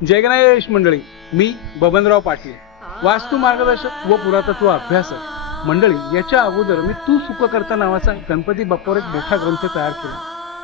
जय गणेश मंडळी, मी बबनराव पाटील, वास्तु मार्गदर्शक व पुरातत्व अभ्यासक मंडळी. याच्या अगोदर मी तू सुख करता नावाचा गणपती बाप्पावर एक मोठा ग्रंथ तयार केला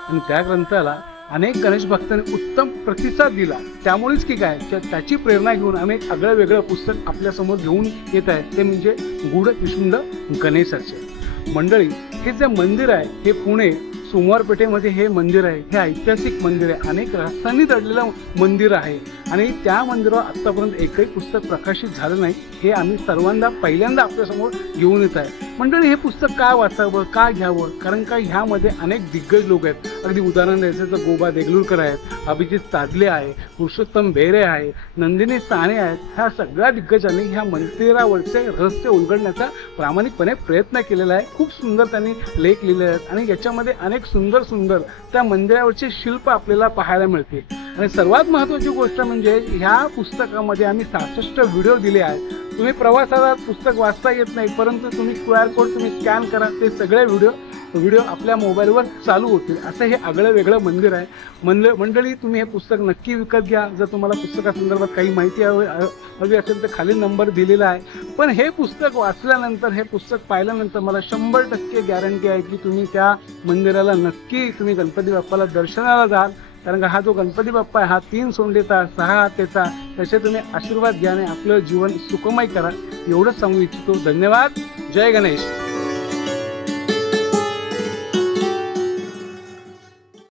आणि त्या ग्रंथाला अनेक गणेश भक्तांनी उत्तम प्रतिसाद दिला. त्यामुळेच की काय, त्याची प्रेरणा घेऊन आम्ही एक आगळं वेगळं पुस्तक आपल्यासमोर घेऊन येत आहे, ते म्हणजे गूढ विशुंड गणेशाचे. मंडळी, हे जे मंदिर आहे हे पुणे सोमवारपेठेमध्ये हे मंदिर आहे. हे ऐतिहासिक मंदिर आहे, अनेक राष्ट्रांनी दडलेलं मंदिर आहे आणि त्या मंदिरावर आतापर्यंत एकही पुस्तक प्रकाशित झालं नाही. हे आम्ही सर्वांना पहिल्यांदा आपल्यासमोर घेऊन येत आहे. मंडळी, हे पुस्तक का वाचावं, का घ्यावं? कारण का ह्यामध्ये अनेक दिग्गज लोक आहेत. अगदी उदाहरण द्यायचं तर गोबा देगलूरकर आहेत, अभिजित ताजले आहे, पुरुषोत्तम बेरे आहे, नंदिनी साने आहेत. ह्या सगळ्या दिग्गजांनी ह्या मंदिरावरचे रहस्य उलगडण्याचा प्रामाणिकपणे प्रयत्न केलेला आहे. खूप सुंदर त्यांनी लेख लिहिले आहेत आणि याच्यामध्ये अनेक सुंदर त्या मंदिरावरचे शिल्प आपल्याला पाहायला मिळते. आणि सर्वात महत्त्वाची गोष्ट म्हणजे ह्या पुस्तकामध्ये आम्ही 66 व्हिडिओ दिले आहेत. तुम्ही प्रवासात पुस्तक वाचता येत नाही, परंतु तुम्ही QR कोड तुम्ही स्कॅन करा, ते सगळे व्हिडिओ आपल्या मोबाईलवर चालू होतील. असं हे आगळं वेगळं मंदिर आहे. मंडळी, तुम्ही हे पुस्तक नक्की विकत घ्या. जर तुम्हाला पुस्तकासंदर्भात काही माहिती हवी असेल तर खाली नंबर दिलेला आहे. पण हे पुस्तक वाचल्यानंतर, हे पुस्तक पाहिल्यानंतर मला 100% गॅरंटी आहे की तुम्ही त्या मंदिराला नक्की तुम्ही गणपती बाप्पाला दर्शनाला जाल. कारण का हा जो गणपती बाप्पा आहे हा 3 सोंडेचा 6 हातेचा, त्याचे तुम्ही आशीर्वाद घ्या आणि आपलं जीवन सुखमय करा. एवढंच सांगू इच्छितो. धन्यवाद. जय गणेश.